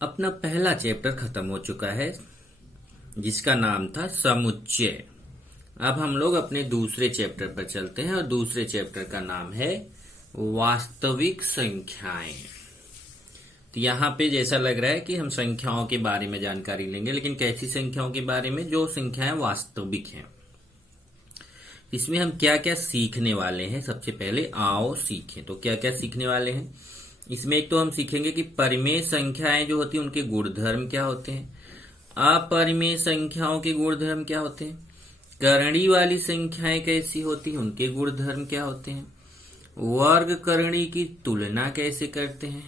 अपना पहला चैप्टर खत्म हो चुका है जिसका नाम था समुच्चय। अब हम लोग अपने दूसरे चैप्टर पर चलते हैं और दूसरे चैप्टर का नाम है वास्तविक संख्याएं। तो यहाँ पे जैसा लग रहा है कि हम संख्याओं के बारे में जानकारी लेंगे, लेकिन कैसी संख्याओं के बारे में? जो संख्याएं वास्तविक हैं। इसमें हम क्या क्या सीखने वाले हैं, सबसे पहले आओ सीखें। तो क्या क्या सीखने वाले हैं इसमें? एक तो हम सीखेंगे कि परिमेय संख्याएं जो होती हैं उनके गुणधर्म क्या होते हैं, अपरिमेय संख्याओं के गुणधर्म क्या होते हैं, करणी वाली संख्याएं कैसी होती हैं उनके गुणधर्म क्या होते हैं, वर्ग करणी की तुलना कैसे करते हैं,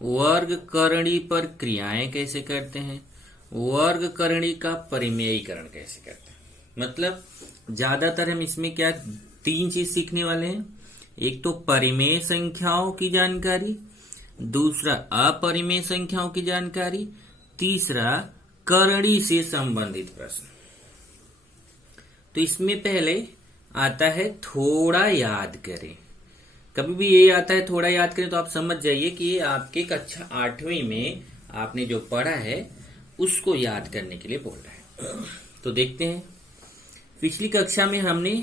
वर्ग करणी पर क्रियाएं कैसे करते हैं, वर्ग करणी का परिमेयीकरण कैसे करते हैं। मतलब ज्यादातर हम इसमें क्या तीन चीज सीखने वाले हैं। एक तो परिमेय संख्याओं की जानकारी, दूसरा अपरिमेय संख्याओं की जानकारी, तीसरा करणी से संबंधित प्रश्न। तो इसमें पहले आता है थोड़ा याद करें। कभी भी ये आता है थोड़ा याद करें तो आप समझ जाइए कि ये आपके कक्षा 8वीं में आपने जो पढ़ा है उसको याद करने के लिए बोल रहा है। तो देखते हैं, पिछली कक्षा में हमने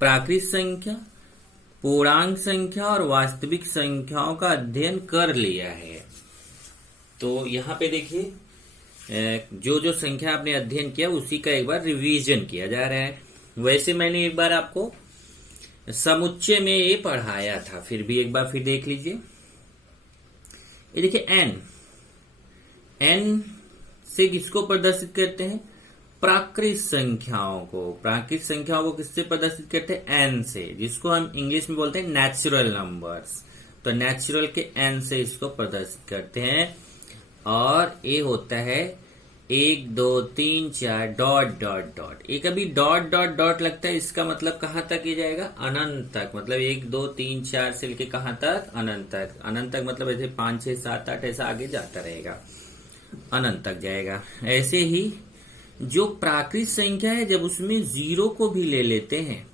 प्राकृत संख्या, पूर्णांक संख्या और वास्तविक संख्याओं का अध्ययन कर लिया है। तो यहाँ पे देखिए जो जो संख्या आपने अध्ययन किया उसी का एक बार रिवीजन किया जा रहा है। वैसे मैंने एक बार आपको समुच्चय में ये पढ़ाया था, फिर भी एक बार फिर देख लीजिए। ये देखिए एन से किसको प्रदर्शित करते हैं? प्राकृत संख्याओं को। प्राकृत संख्याओं को किससे प्रदर्शित करते हैं? एन से, जिसको हम इंग्लिश में बोलते हैं नेचुरल नंबर्स। तो नेचुरल के एन से इसको प्रदर्शित करते हैं। और ये होता है 1 2 3 4 डॉट डॉट डॉट। ये कभी डॉट डॉट डॉट लगता है, इसका मतलब कहां तक ये जाएगा? अनंत तक। मतलब 1 2 3 4 से लेके कहां तक? अनंत तक। अनंत तक मतलब ऐसे 5 6 7 8 ऐसा आगे जाता रहेगा, अनंत तक जाएगा। ऐसे ही जो प्राकृत संख्या है, जब उसमें 0 को भी ले लेते हैं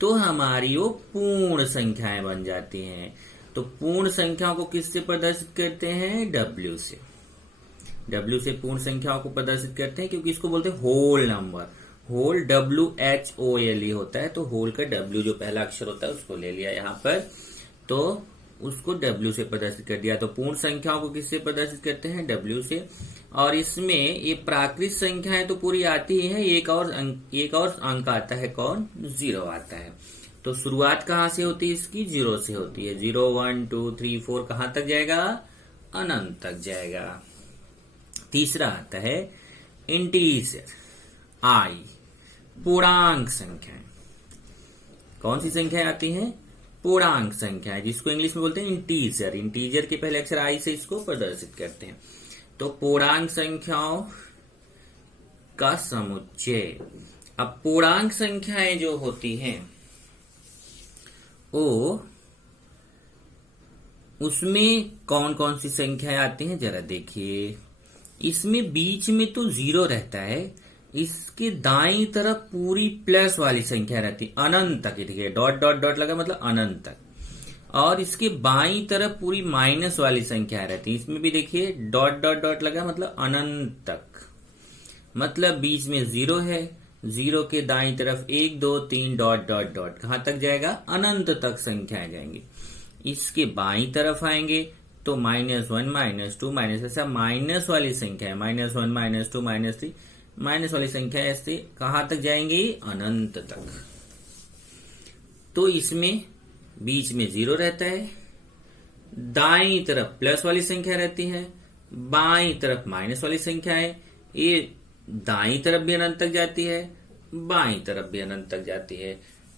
तो हमारी वो पूर्ण संख्याएं बन जाती हैं। तो पूर्ण संख्याओं को किससे प्रदर्शित करते हैं? W से। W से पूर्ण संख्याओं को प्रदर्शित करते हैं, क्योंकि इसको बोलते हैं होल नंबर। होल WHOLE होता है, तो होल का W जो पहला अक्षर होता है उसको ले लिया यहाँ पर, तो उसको W से प्रदर्शित कर दिया। तो पूर्ण संख्याओं को किससे प्रदर्शित करते हैं? W से। और इसमें ये प्राकृत संख्याएं तो पूरी आती ही है, एक और अंक आता है, कौन? 0 आता है। तो शुरुआत कहाँ से होती है इसकी? 0 से होती है। 0 1 2 3 4 कहां तक जाएगा? अनंत तक जाएगा। तीसरा आता है इंटीजर, I, पूर्णांक संख्याएं। कौन सी संख्याएं आती हैं? पूर्णांक संख्याएं, जिसको इंग्लिश में बोलते हैं इंटीजर। इंटीजर के पहले अक्षर I से इसको प्रदर्शित करते हैं। तो पूर्णांक संख्याओं का समुच्चय। अब पूर्णांक संख्याएं जो होती हैं वो, उसमें कौन कौन सी संख्याएं आती हैं जरा देखिए। इसमें बीच में तो 0 रहता है, इसके दाईं तरफ पूरी प्लस वाली संख्या रहती है, अनंत तक। देखिए डॉट डॉट डॉट लगा मतलब अनंत तक। और इसके बाईं तरफ पूरी माइनस वाली संख्या रहती है, इसमें भी देखिए डॉट डॉट डॉट लगा मतलब अनंत तक। मतलब बीच में 0 है, 0 के दाईं तरफ 1 2 3 डॉट डॉट डॉट, कहां तक जाएगा? अनंत तक संख्याएं जाएंगी। इसके बाईं तरफ आएंगे तो -1 -2 माइनस, ऐसा माइनस वाली संख्या है, -1 -2 -3 माइनस वाली संख्या ऐसे कहां तक जाएंगी? अनंत तक। तो इसमें बीच में 0 रहता है, दाईं तरफ प्लस वाली संख्या रहती है, बाईं तरफ माइनस वाली संख्या है। ये दाईं तरफ भी अनंत तक जाती है, बाईं तरफ भी अनंत तक जाती है।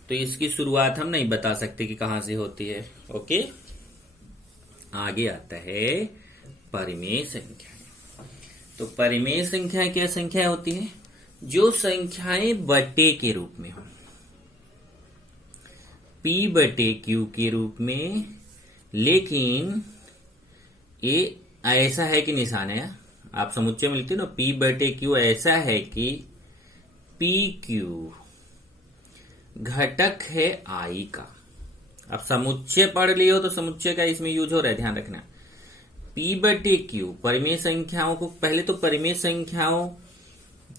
तो इसकी शुरुआत हम नहीं बता सकते कि कहां से होती है। ओके, आगे आता है परिमेय संख्याएं। तो परिमेय संख्याएं क्या संख्याएं होती हैं? जो संख्याएं बटे के रूप में हो, P/Q के रूप में, लेकिन ये ऐसा है कि निशान है, आप समुच्चय में लिखते हो ना P/Q, ऐसा है कि PQ घटक है I का। अब समुच्चय पढ़ लियो तो समुच्चय का इसमें यूज हो रहा है, ध्यान रखना। P/Q परिमेय संख्याओं को, पहले तो परिमेय संख्याओं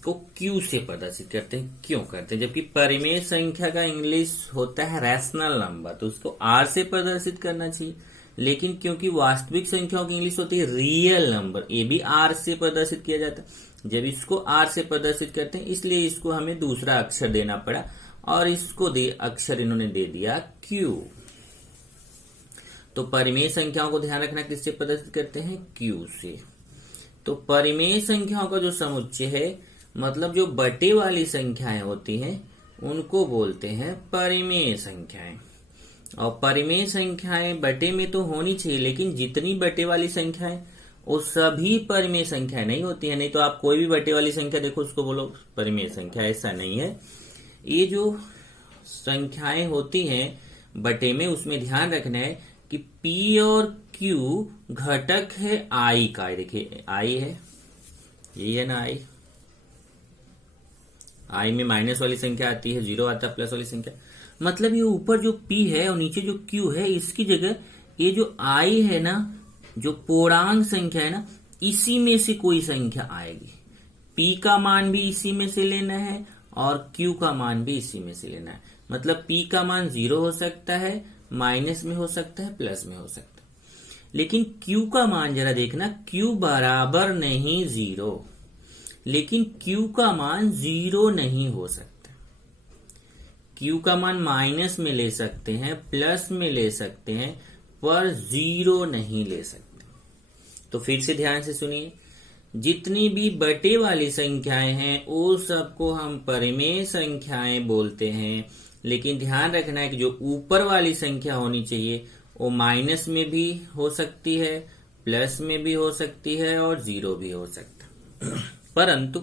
को Q से प्रदर्शित करते हैं। क्यों करते हैं? जबकि परिमेय संख्या का इंग्लिश होता है रैशनल नंबर, तो उसको R से प्रदर्शित करना चाहिए। लेकिन क्योंकि वास्तविक संख्याओं की इंग्लिश होती है रियल नंबर, ये भी R से प्रदर्शित किया जाता है। जब इसको R से प्रदर्शित करते हैं, इसलिए इसको हमें दूसरा अक्षर देना पड़ा और इसको अक्षर इन्होंने दे दिया Q। तो परिमेय संख्याओं को ध्यान रखना किससे प्रदर्शित करते हैं? Q से। तो परिमेय संख्याओं का जो समुच्चय है, मतलब जो बटे वाली संख्याएं होती हैं, उनको बोलते हैं परिमेय संख्याएं। और परिमेय संख्याएं बटे में तो होनी चाहिए, लेकिन जितनी बटे वाली संख्याएं वो सभी परिमेय संख्याएं नहीं होती है। नहीं तो आप कोई भी बटे वाली संख्या देखो उसको बोलो परिमेय संख्या, ऐसा नहीं है। ये जो संख्याएं होती हैं बटे में, उसमें ध्यान रखना है कि P और Q घटक है I का। देखिए I है, यही है ना I में माइनस वाली संख्या आती है, 0 आता है प्लस वाली संख्या। मतलब ये ऊपर जो P है और नीचे जो Q है, इसकी जगह ये जो I है ना, जो पूर्णांक संख्या है ना, इसी में से कोई संख्या आएगी। P का मान भी इसी में से लेना है और Q का मान भी इसी में से लेना है। मतलब P का मान 0 हो सकता है, माइनस में हो सकता है, प्लस में हो सकता है। लेकिन Q का मान जरा देखना, Q बराबर नहीं 0, लेकिन Q का मान 0 नहीं हो सकता। Q का मान माइनस में ले सकते हैं, प्लस में ले सकते हैं, पर 0 नहीं ले सकते। तो फिर से ध्यान से सुनिए, जितनी भी बटे वाली संख्याएं हैं वो सबको हम परिमेय संख्याएं बोलते हैं। लेकिन ध्यान रखना है कि जो ऊपर वाली संख्या होनी चाहिए वो माइनस में भी हो सकती है, प्लस में भी हो सकती है और 0 भी हो सकता है। परंतु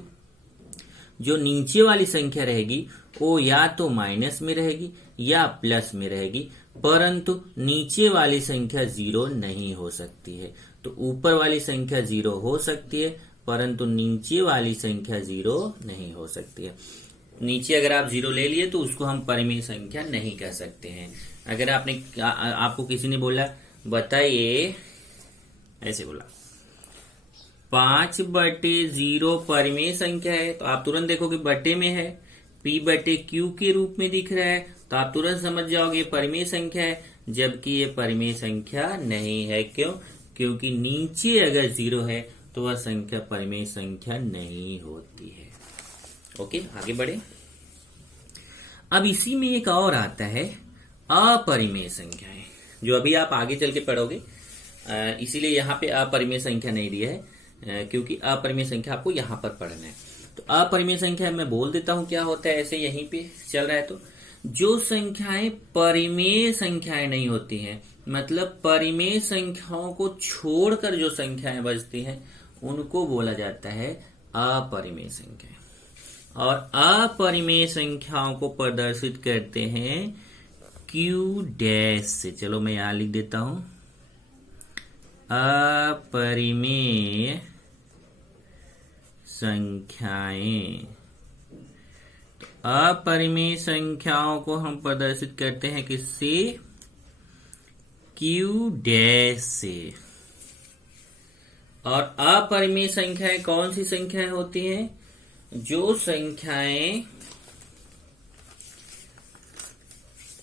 जो नीचे वाली संख्या रहेगी वो या तो माइनस में रहेगी या प्लस में रहेगी, परंतु नीचे वाली संख्या 0 नहीं हो सकती है। तो ऊपर वाली संख्या 0 हो सकती है, परंतु नीचे वाली संख्या 0 नहीं हो सकती है। नीचे अगर आप 0 ले लिए तो उसको हम परिमेय संख्या नहीं कह सकते हैं। अगर आपको किसी ने बोला बताइए, ऐसे बोला 5/0 परिमेय संख्या है, तो आप तुरंत देखोगे बटे में है, P/Q के रूप में दिख रहा है, तो आप तुरंत समझ जाओगे परिमेय संख्या है। जबकि ये परिमेय संख्या नहीं है। क्यों? क्योंकि नीचे अगर 0 है तो वह संख्या परिमेय संख्या नहीं होती है। ओके, आगे बढ़े। अब इसी में एक और आता है अपरिमेय संख्याएं, जो अभी आप आगे चल के पढ़ोगे, इसीलिए यहाँ पे अपरिमेय संख्या नहीं दिया है, क्योंकि अपरिमेय संख्या आपको यहाँ पर पढ़ना है। तो अपरिमेय संख्या मैं बोल देता हूं क्या होता है, ऐसे यहीं पे चल रहा है। तो जो संख्याएं परिमेय संख्याएं नहीं होती हैं, मतलब परिमेय संख्याओं को छोड़कर जो संख्याएं बचती हैं, उनको बोला जाता है अपरिमेय संख्याएं। और अपरिमेय संख्याओं को प्रदर्शित करते हैं Q' से। चलो मैं यहां लिख देता हूं, अपरिमेय संख्याएं। तो अपरिमेय संख्याओं को हम प्रदर्शित करते हैं किससे? Q' से। और अपरिमेय संख्याएं कौन सी संख्याएं होती हैं? जो संख्याएं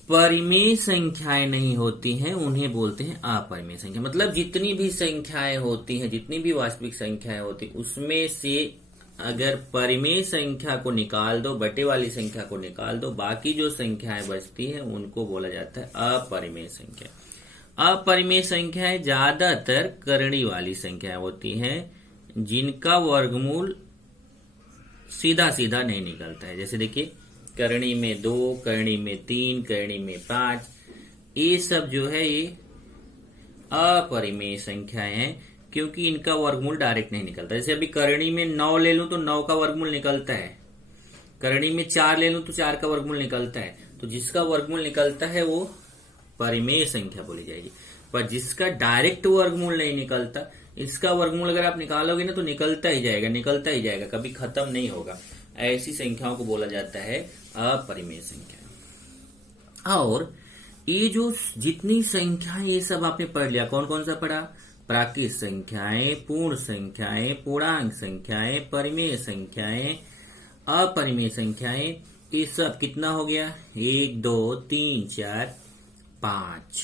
परिमेय संख्याएं नहीं होती हैं उन्हें बोलते हैं अपरिमेय संख्या। मतलब जितनी भी संख्याएं होती हैं, जितनी भी वास्तविक संख्याएं होती, उसमें से अगर परिमेय संख्या को निकाल दो, बटे वाली संख्या को निकाल दो, बाकी जो संख्याएं बचती हैं उनको बोला जाता है अपरिमेय संख्या। अपरिमेय संख्याएं ज्यादातर करणी वाली संख्याएं होती हैं, जिनका वर्गमूल सीधा सीधा नहीं निकलता है। जैसे देखिए, करणी में 2, करणी में 3, करणी में 5, ये सब जो है ये अपरिमेय संख्याएं हैं, क्योंकि इनका वर्गमूल डायरेक्ट नहीं निकलता। जैसे अभी करणी में 9 ले लूं तो 9 का वर्गमूल निकलता है, करणी में 4 ले लूं तो 4 का वर्गमूल निकलता है। तो जिसका वर्गमूल निकलता है वो परिमेय संख्या बोली जाएगी। पर जिसका डायरेक्ट वर्गमूल नहीं निकलता, इसका वर्गमूल अगर आप निकालोगे ना तो निकलता ही जाएगा, निकलता ही जाएगा, कभी खत्म नहीं होगा। ऐसी संख्याओं को बोला जाता है अपरिमेय संख्या। और ये जो जितनी संख्या, ये सब आपने पढ़ लिया। कौन कौन सा पढ़ा? प्राकृत संख्याएं, पूर्ण संख्याएं, पूर्णांक संख्याएं, परिमेय संख्याएं, अपरिमेय संख्याएं, ये सब कितना हो गया? 1 2 3 4 5।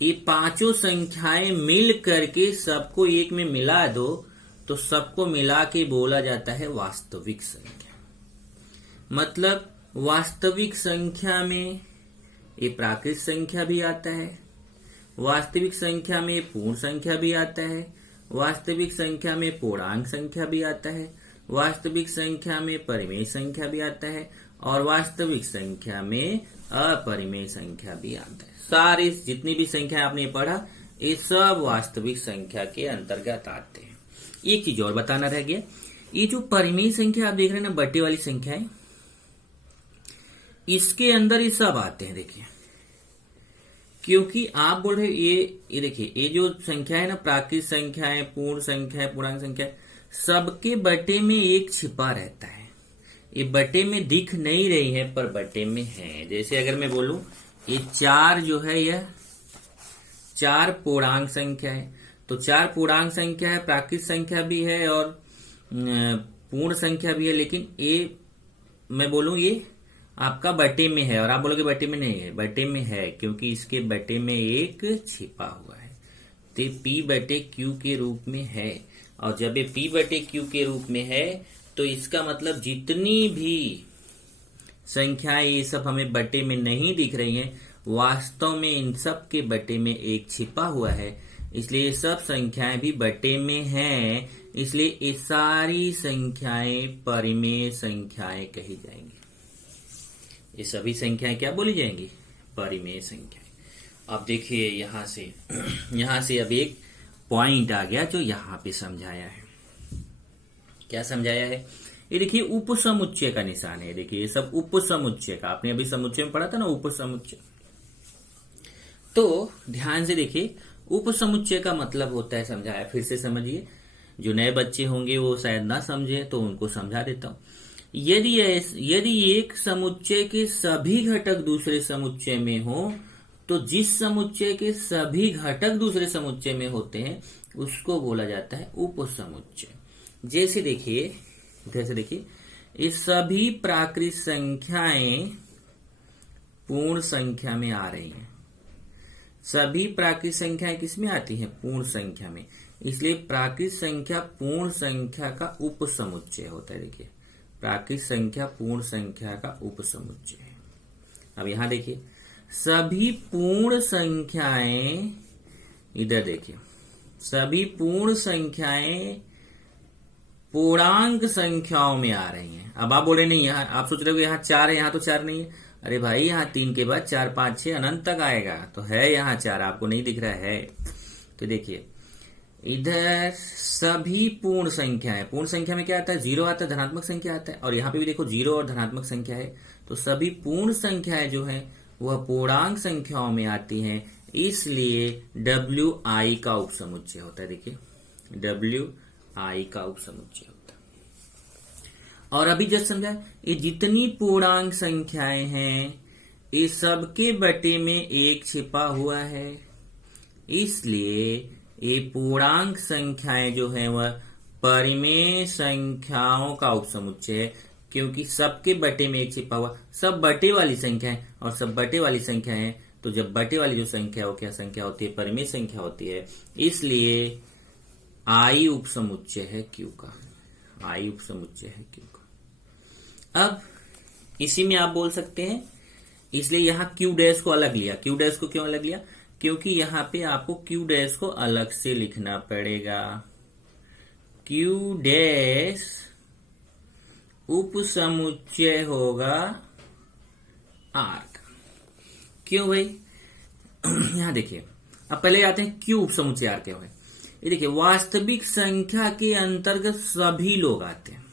ये पांचों संख्याएं मिल करके सबको एक में मिला दो तो सबको मिला के बोला जाता है वास्तविक संख्या। मतलब वास्तविक संख्या में ये प्राकृत संख्या भी आता है, वास्तविक संख्या में पूर्ण संख्या भी आता है, वास्तविक संख्या में पूर्णांक संख्या भी आता है, वास्तविक संख्या में परिमेय संख्या भी आता है और वास्तविक संख्या में अपरिमेय संख्या भी आता है। सारे जितनी भी संख्या आपने पढ़ा ये सब वास्तविक संख्या के अंतर्गत आते हैं। एक चीज और बताना रह गया, ये जो परिमेय संख्या आप देख रहे हैं ना, बट्टे वाली संख्या है, इसके अंदर ये सब आते हैं। देखिए, क्योंकि आप बोल रहे ये देखिए, ये जो संख्या है ना, प्राकृत संख्या है, पूर्ण संख्या है, पूर्णांक संख्या है, सबके बटे में एक छिपा रहता है। ये बटे में दिख नहीं रही है पर बटे में है। जैसे अगर मैं बोलूं ये 4 जो है यह 4 पूर्णांक संख्या है, तो 4 पूर्णांक संख्या है, प्राकृत संख्या भी है और पूर्ण संख्या भी है, लेकिन ये मैं बोलूं ये आपका बटे में है और आप बोलोगे बटे में नहीं है। बटे में है क्योंकि इसके बटे में एक छिपा हुआ है, तो P बटे Q के रूप में है। और जब ये P बटे Q के रूप में है तो इसका मतलब जितनी भी संख्याएं ये सब हमें बटे में नहीं दिख रही हैं, वास्तव में इन सब के बटे में एक छिपा हुआ है, इसलिए ये सब संख्याएं भी बटे में हैं। इसलिए ये सारी संख्याएं परिमेय संख्याएं कही जाएंगी। ये सभी संख्याएं क्या बोली जाएंगी? परिमेय संख्याएं। अब देखिए यहां से अब एक पॉइंट आ गया जो यहां पे समझाया है। क्या समझाया है? ये देखिए उपसमुच्चय का निशान है। देखिए ये सब उपसमुच्चय का, आपने अभी समुच्चय में पढ़ा था ना, उपसमुच्चय। तो ध्यान से देखिए, उपसमुच्चय का मतलब होता है, समझाया, फिर से समझिए। जो नए बच्चे होंगे वो शायद ना समझे तो उनको समझा देता हूं। यदि एक समुच्चय के सभी घटक दूसरे समुच्चय में हो तो जिस समुच्चय के सभी घटक दूसरे समुच्चय में होते हैं उसको बोला जाता है उपसमुच्चय। जैसे देखिए, इधर से देखिए, ये सभी प्राकृत संख्याएं पूर्ण संख्या में आ रही हैं। सभी प्राकृत संख्याएं किसमें आती हैं? पूर्ण संख्या में। इसलिए प्राकृत संख्या पूर्ण संख्या का उपसमुच्चय होता है। देखिए, प्राकृत संख्या पूर्ण संख्या का उपसमुच्चय है। अब यहां देखिए, सभी पूर्ण संख्याएं, इधर देखिए, सभी पूर्ण संख्याएं पूर्णांक संख्याओं में आ रही हैं। अब आप बोले नहीं, यहां आप सोच रहे हो यहां 4 है, यहां तो 4 नहीं है। अरे भाई, यहां 3 के बाद 4 5 6 अनंत तक आएगा, तो है यहां 4, आपको नहीं दिख रहा है। तो देखिए, इधर सभी पूर्ण संख्या है। पूर्ण संख्या में क्या आता है? 0 आता है, धनात्मक संख्या आता है। और यहाँ पे भी देखो 0 और धनात्मक संख्या है। तो सभी पूर्ण संख्याएं जो है वह पूर्णांक संख्याओं में आती हैं, इसलिए WI का उपसमुच्चय होता है। देखिए, WI का उपसमुच्चय होता है। और अभी जस्ट समझा, ये जितनी पूर्णांक संख्याएं हैं ये सबके बटे में एक छिपा हुआ है, इसलिए ये पूर्णांक संख्याएं जो है वह परिमेय संख्याओं का उपसमुच्चय है, क्योंकि सबके बटे में एक छिपा हुआ, सब बटे वाली संख्या है और सब बटे वाली संख्या है। तो जब बटे वाली जो संख्या हो, क्या संख्या होती है? परिमेय संख्या होती है। इसलिए I उपसमुच्चय है Q का। I उपसमुच्चय है Q का। अब इसी में आप बोल सकते हैं, इसलिए यहां Q डैश को अलग लिया। Q डैश को क्यों अलग लिया? क्योंकि यहां पे आपको Q डैश को अलग से लिखना पड़ेगा। Q डैश उपसमुच्चय होगा R का। क्यों भाई? यहां देखिए, अब पहले आते हैं Q उपसमुच्चय R क्या है। ये देखिए, वास्तविक संख्या के अंतर्गत सभी लोग आते हैं।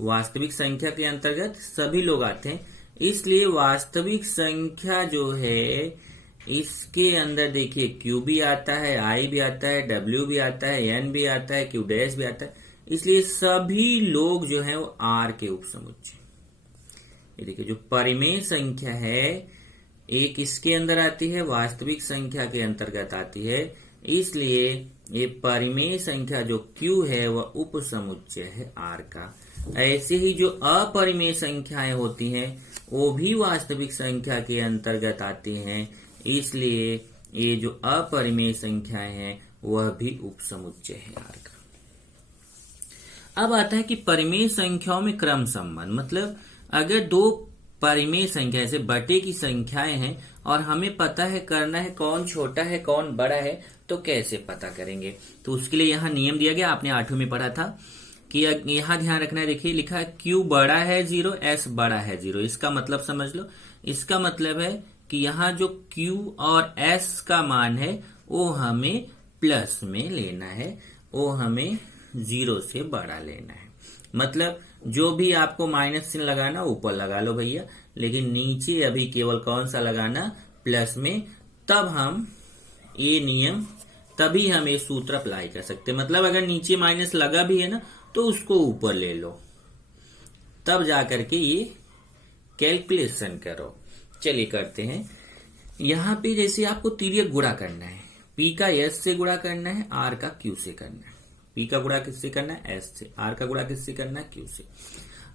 वास्तविक संख्या के अंतर्गत सभी लोग आते हैं, इसलिए वास्तविक संख्या जो है इसके अंदर देखिए Q भी आता है, I भी आता है, W भी आता है, N भी आता है, Q डैश भी आता है। इसलिए सभी लोग जो है वो R के उपसमुच्चय। ये देखिए, जो परिमेय संख्या है एक इसके अंदर आती है, वास्तविक संख्या के अंतर्गत आती है, इसलिए ये परिमेय संख्या जो Q है वह उपसमुच्चय है R का। ऐसे ही जो अपरिमेय संख्याएं होती हैं वो भी वास्तविक संख्या के अंतर्गत आती हैं, इसलिए ये जो अपरिमेय संख्याएं हैं वह भी उपसमुच्चय है R का। अब आता है कि परिमेय संख्याओं में क्रम संबंध, मतलब अगर दो परिमेय संख्या जैसे बटे की संख्याएं हैं और हमें पता है करना है कौन छोटा है कौन बड़ा है, तो कैसे पता करेंगे? तो उसके लिए यहाँ नियम दिया गया, आपने 8वीं में पढ़ा था कि यहाँ ध्यान रखना है। देखिए लिखा है Q बड़ा है 0, S बड़ा है 0। इसका मतलब समझ लो, इसका मतलब है कि यहाँ जो Q और S का मान है वो हमें प्लस में लेना है, वो हमें 0 से बड़ा लेना है। मतलब जो भी आपको माइनस चिन्ह लगाना ऊपर लगा लो भैया, लेकिन नीचे अभी केवल कौन सा लगाना, प्लस में। तब हम ये नियम, तभी हम ये सूत्र अप्लाई कर सकते हैं। मतलब अगर नीचे माइनस लगा भी है ना तो उसको ऊपर ले लो, तब जाकर के ये कैलकुलेशन करो। चलिए करते हैं। यहाँ पे जैसे आपको तिर्यक गुणा करना है, P का S से गुणा करना है, R का Q से करना है। P का गुणा किससे करना है? S से। R का गुणा किससे करना है? Q से।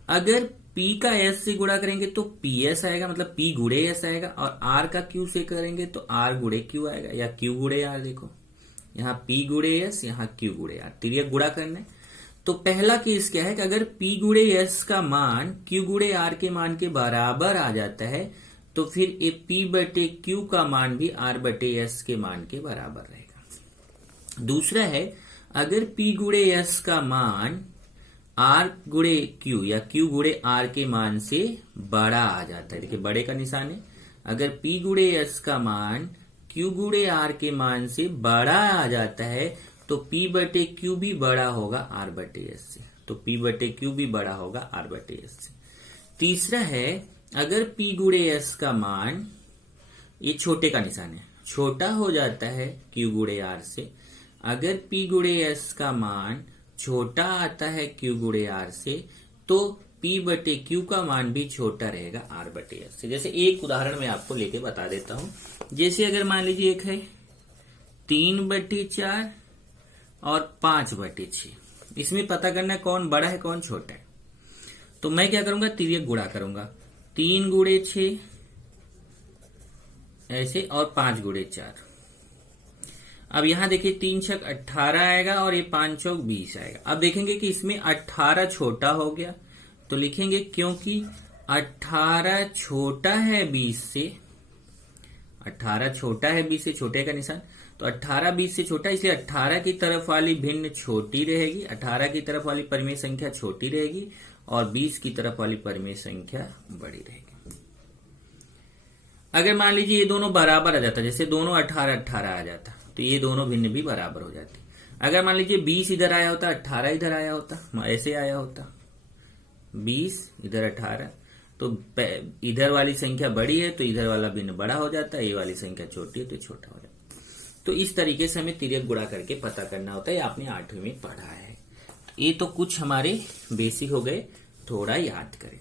अगर P का S से गुणा करेंगे तो PS आएगा, मतलब P गुणे S आएगा, और R का Q से करेंगे तो R गुणे Q आएगा, या Q गुणे R। देखो यहाँ P गुणे S, यहाँ Q गुणे R, तिर्यक गुणा करना है। तो पहला केस क्या है कि अगर P गुणे S का मान Q गुणे R के मान के बराबर आ जाता है तो फिर ये P बटे Q का मान भी R बटे S के मान के बराबर रहेगा। दूसरा है, अगर P गुणे S का मान R गुणे Q या Q गुणे R के मान से बड़ा आ जाता है, देखिए बड़े का निशान है। अगर P गुणे S का मान Q गुणे R के मान से बड़ा आ जाता है तो P बटे Q भी बड़ा होगा R बटे S से, तो P बटे Q भी बड़ा होगा R बटे S से। तीसरा है, अगर P गुणे S का मान, ये छोटे का निशान है, छोटा हो जाता है Q गुणे R से। अगर P गुणे S का मान छोटा आता है Q गुणे R से तो P बटे Q का मान भी छोटा रहेगा R बटे S से। जैसे एक उदाहरण मैं आपको लेके बता देता हूं। जैसे अगर मान लीजिए एक है 3/4 और 5/6, इसमें पता करना है कौन बड़ा है कौन छोटा है। तो मैं क्या करूंगा, तिर्यक गुणा करूंगा, 3 गुणे 6 ऐसे और 5 गुणे 4। अब यहां देखिए 3 छक 18 आएगा और ये 5 चौक 20 आएगा। अब देखेंगे कि इसमें 18 छोटा हो गया, तो लिखेंगे क्योंकि 18 छोटा है 20 से, 18 छोटा है 20 से, छोटे का निशान, तो 18 20 से छोटा, इसलिए 18 की तरफ वाली भिन्न छोटी रहेगी, 18 की तरफ वाली परिमेय संख्या छोटी रहेगी और 20 की तरफ वाली परिमेय संख्या बड़ी रहेगी। अगर मान लीजिए ये दोनों बराबर आ जाता, जैसे दोनों 18-18 आ जाता, तो ये दोनों भिन्न भी बराबर हो जाती। अगर मान लीजिए 20 इधर आया होता, 18 इधर आया होता, ऐसे आया होता, 20 इधर 18, तो इधर वाली संख्या बड़ी है तो इधर वाला भिन्न बड़ा हो जाता है, ये वाली संख्या छोटी है तो छोटा हो जाता है। तो इस तरीके से हमें तिर्यक गुणा करके पता करना होता है, आपने 8वीं में पढ़ा है। ये तो कुछ हमारे बेसिक हो गए, थोड़ा याद करें।